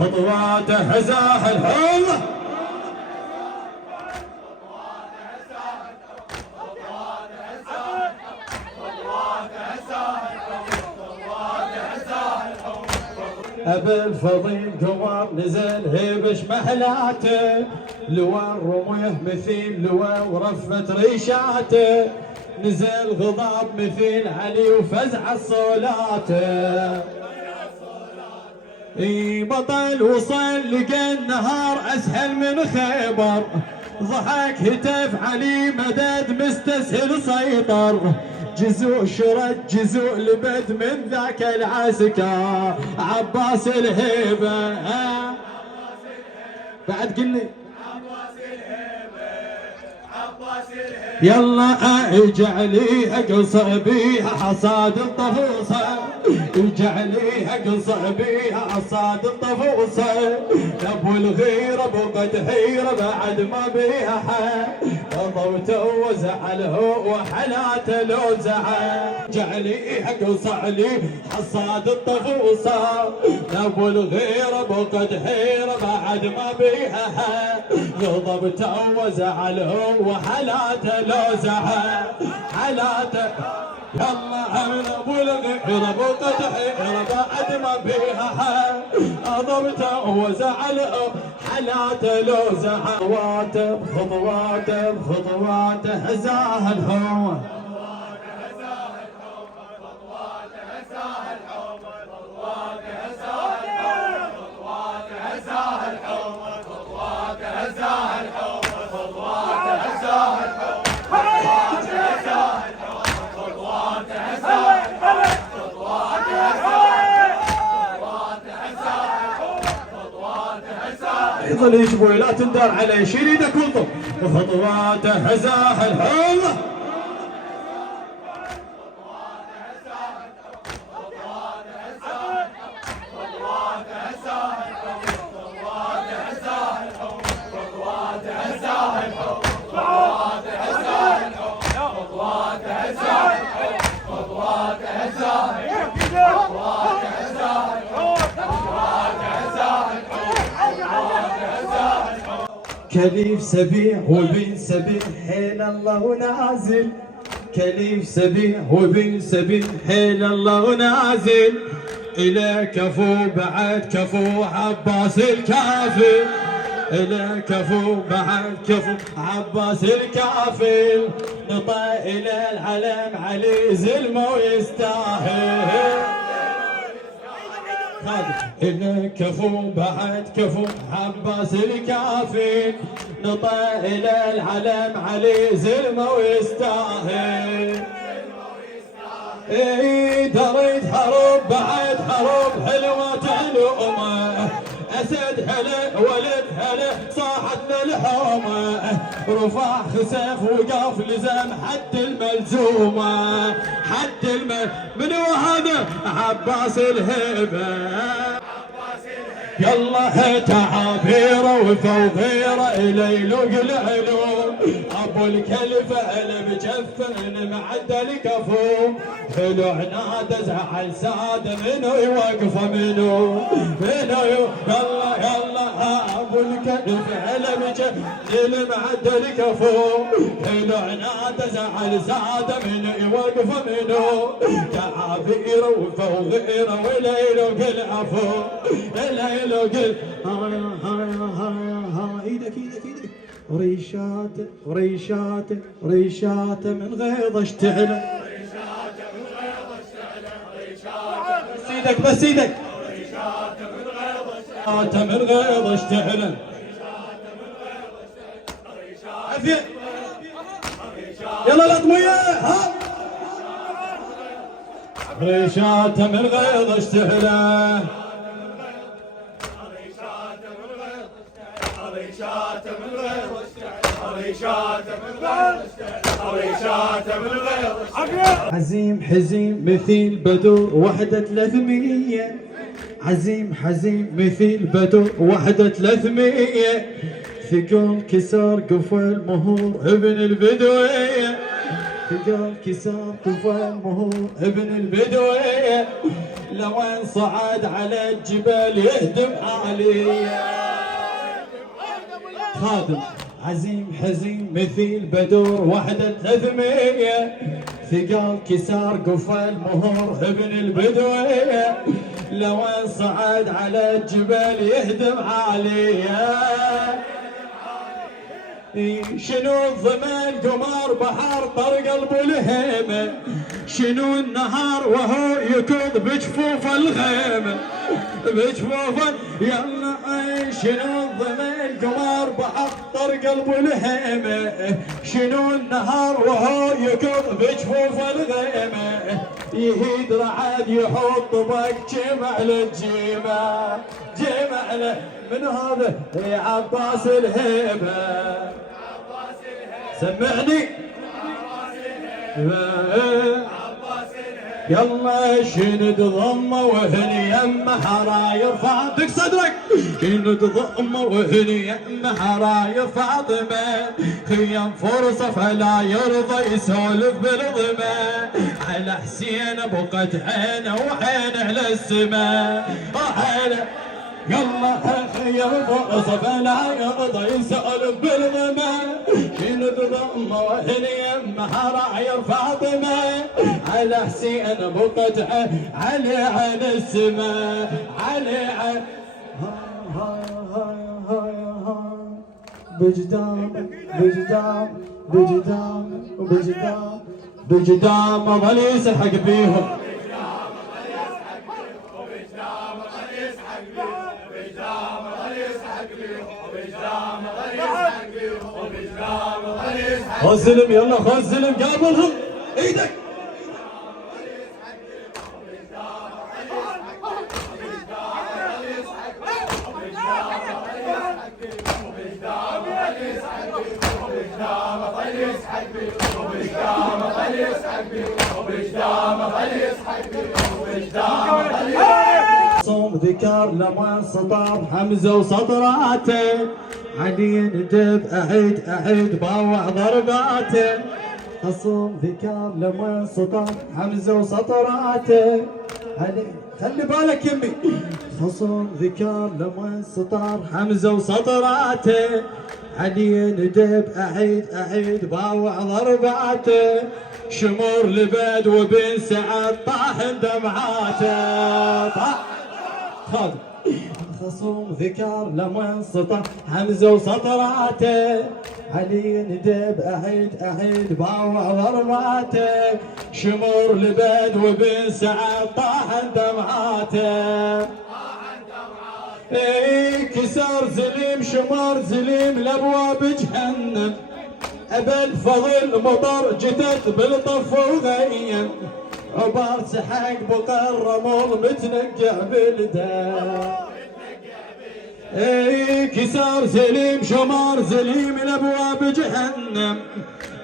خطواته هزاها الهم أبا الفضيل قمر نزل هيبش محلاته، لوى الرميه مثيل لوى ورفت ريشاته، نزل غضاب مثيل علي وفزع الصولاته. اي بطل وصل لقى النهار اسهل من خيبر، ضحك هتف علي مدد مستسهل سيطر، جزوء شرد جزوء لبد من ذاك العسكر عباس الهيبة. بعد قلني يلا اجعلي اقصى بيها حصاد الطفوصه، اجعلي اقصى بيها حصاد الطفوصه، ابو الغيره بقت حيره بعد ما بيها حد، ضوته وزعله وحلاته لو زعل، جعلي اقصى لي حصاد الطفوصه، ابو الغيره بقت حيره بعد ما بيها حد، ضوته وزعله وحلاته لو زعل حلاته. يلا من ابو الغيره بقت حيره بعد ما بيها حد، ضربته وزعله حلاته لو زعل. خطواته خطواته خطواته هزاها الهوى، يظل يشبوي لا تندار عليه، شيل ايدك وانطر. وخطواته هزاها الهوى، كليف سبيع وبن سبيع حيل الله ونازل، كليف سبيع وبن سبيع حيل الله ونازل، إلى كفو بعد كفو عباس الكافل، إلى كفو بعد كفو عباس الكافل، نطى إلى العلم علي زلمه ويستاهل. إلى كفو بعد كفو عباس الكافي، نطى إلى العلم علي زلمه ويستاهل. اي دريت حروب بعد حروب حلوة تلومه، اسد هلا ولد هلا صاحتنا الحومه، رفع خسف وقف لزم حد الملزومه، حد منو هذا؟ عباس الهيبه. يلا تعابيره وفوغيره الي لوق العلو، ابو الكلفه المجفن معدل كفو، حلو عناده زعل ساده منو يوقفه منو يلا يلا ابو الكلفه المجفن معدل كفو، حلو عناده زعل ساده منو يوقفه منو، تعابيره وفوغيره الي لوق العفو، الي لو قل ايدك ايدك ايدك. ريشاته ريشاته ريشاته من غيظ اشتعل، بس ايدك بس ايدك. ريشاته من غيظ اشتعل، عافية يلا الاطمية ها. ريشاته من غيظ اشتعل، عزيم حزين مثيل بدور وحدة 300، عزيم حزين مثيل بدور وحدة 300، ثقل كسر قفل مهور ابن البدوية، ثقل كسر قفل مهور ابن البدوية، لوين صعد على الجبل يهدم عالية. خادم عزيم حزين مثيل بدور وحدة 300 ثقال كسار قفل مهور ابن البدوية لوين صعد على الجبل يهدم عالية. شنو الضمان قمر بحر طرق قلب الهيمة شنو النهار وهو يكوض بجفوف الغيمة بجفوف يلا شنو الضمان قمر بحر طرق قلب الهيمة شنو النهار وهو يكوض بجفوف الغيمة يهيد رعد يحط طبق جمع للجيمة جمع من هذا يا عباس الهيبة سمعني يلا شند ضمه وهني يمه حراير فاطمه صدرك شند ضمه وهني يمه حراير فاطمه خيم فرصه فلا يرضى يسولف بالضمه على حسين بقت عينه وعين على السماء يلا خير فرصة فلا يرضى يسولف بالضمه شند ضمه وهني يمه حراير فاطمه على حسين بقطعه علي على السماء علي على بجدام بجدام بجدام بجدام بجدام ظل يسحق بيهم خذ سلم يلا خذ سلم قابلهم ايدك صوم ذكر لما سطر حمزه وسطراته علي ندب اعيد باوع ضرباته خصوم ذكر لما سطر حمزه وسطراته علي خلي بالك يمي خصوم ذكر لما سطر حمزه وسطراته علي ندب اعيد باوع ضرباته شمر لبد وبن سعد طاحن دمعاته خادم خصوم ذكر لما سطر حمزه وسطراته علي ندب اعيد باوع ضرباته شمر لبد وبن سعد طاحن دمعاته كسر زليم شمر زليم لابواب جهنم ابا الفضل مطر جتت بالطف وغيم عبار سحق بقى الرمل متنقع بالدم كسر زليم شمر زليم لابواب جهنم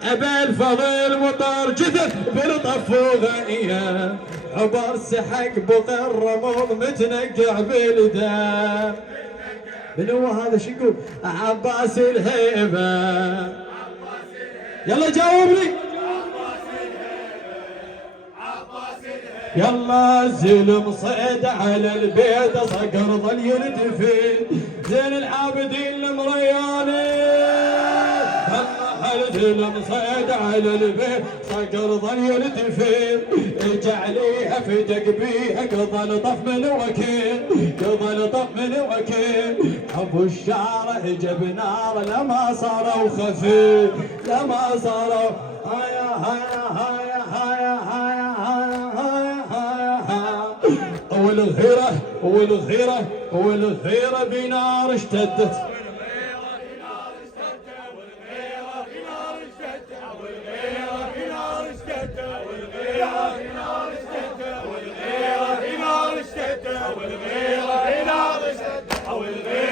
ابا الفضل مطر جتت بالطف وغيم عبر سحق بقى الرمل متنقع بالدم من هو هذا شو يقول عباس الهيبه يلا جاوبني يلا زلم صيد على البيت صقر ظل يلتفت زين العابدين المرياني زلم صيد على البيت صقر ظل يلتفت اجعليها في تقبيها قضى لطف من وكيل قضى لطف من وكيل ابو الشارع جاب نار لما صاروا خفيف لما صاروا هيا هيا هيا هيا هيا هيا هيا والغيرة بنار اشتدت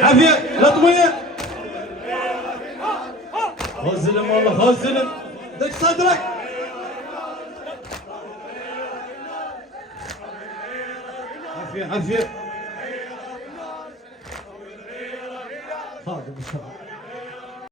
عافية لطمية خذ سلم والله خذ سلم دق صدرك عافية عافية خادم